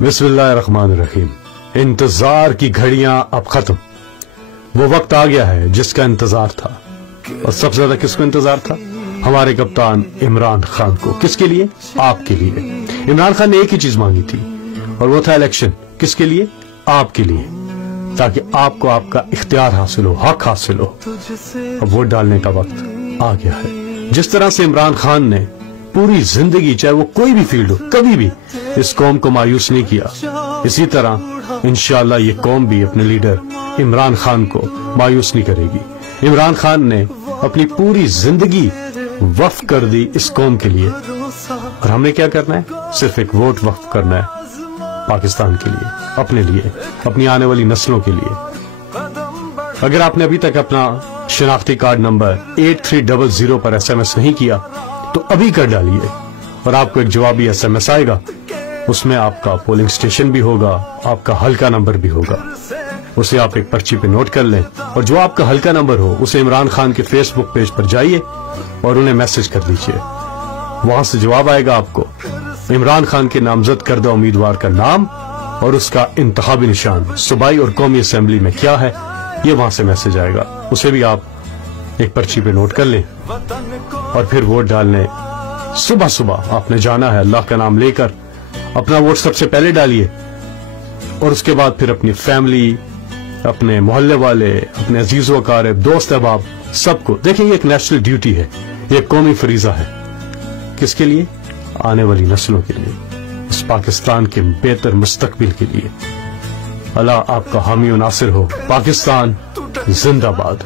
बिस्मिल्लाहिर्रहमानिर्रहीम। इंतजार की घड़ियां अब खत्म। वो वक्त आ गया है जिसका इंतजार था, और सबसे ज्यादा किसको इंतजार था? हमारे कप्तान इमरान खान को। किसके लिए? आपके लिए। इमरान खान ने एक ही चीज मांगी थी, और वो था इलेक्शन। किसके लिए? आपके लिए, ताकि आपको आपका इख्तियार हासिल हो, हक हासिल हो। अब वोट डालने का वक्त आ गया है। जिस तरह से इमरान खान ने पूरी जिंदगी, चाहे वो कोई भी फील्ड हो, कभी भी इस कौम को मायूस नहीं किया, इसी तरह इंशाअल्लाह ये कौम भी अपने लीडर इमरान खान को मायूस नहीं करेगी। इमरान खान ने अपनी पूरी जिंदगी वक्फ कर दी इस कौम के लिए, और हमने क्या करना है? सिर्फ एक वोट वक्फ करना है पाकिस्तान के लिए, अपने लिए, अपनी आने वाली नस्लों के लिए। अगर आपने अभी तक अपना शनाख्ती कार्ड नंबर 8300 पर SMS नहीं किया तो अभी कर डालिए, और आपको एक जवाबी SMS आएगा। उसमें आपका पोलिंग स्टेशन भी होगा, आपका हल्का नंबर भी होगा। उसे आप एक पर्ची पे नोट कर लें, और जो आपका हल्का नंबर हो उसे इमरान खान के फेसबुक पेज पर जाइए और उन्हें मैसेज कर दीजिए। वहां से जवाब आएगा आपको, इमरान खान के नामजद करदा उम्मीदवार का नाम और उसका इंतखाबी निशान सूबाई और कौमी असेंबली में क्या है, ये वहां से मैसेज आएगा। उसे भी आप एक पर्ची पे नोट कर लें, और फिर वोट डालने सुबह सुबह आपने जाना है। अल्लाह का नाम लेकर अपना वोट सबसे पहले डालिए, और उसके बाद फिर अपनी फैमिली, अपने मोहल्ले वाले, अपने अजीज व अकारिब, दोस्त अहबाब, सबको। देखिए, ये एक नेशनल ड्यूटी है, ये कौमी फरीजा है। किसके लिए? आने वाली नस्लों के लिए, इस पाकिस्तान के बेहतर मुस्तकबिल के लिए। अल्लाह आपका हामी और नासिर हो। पाकिस्तान जिंदाबाद।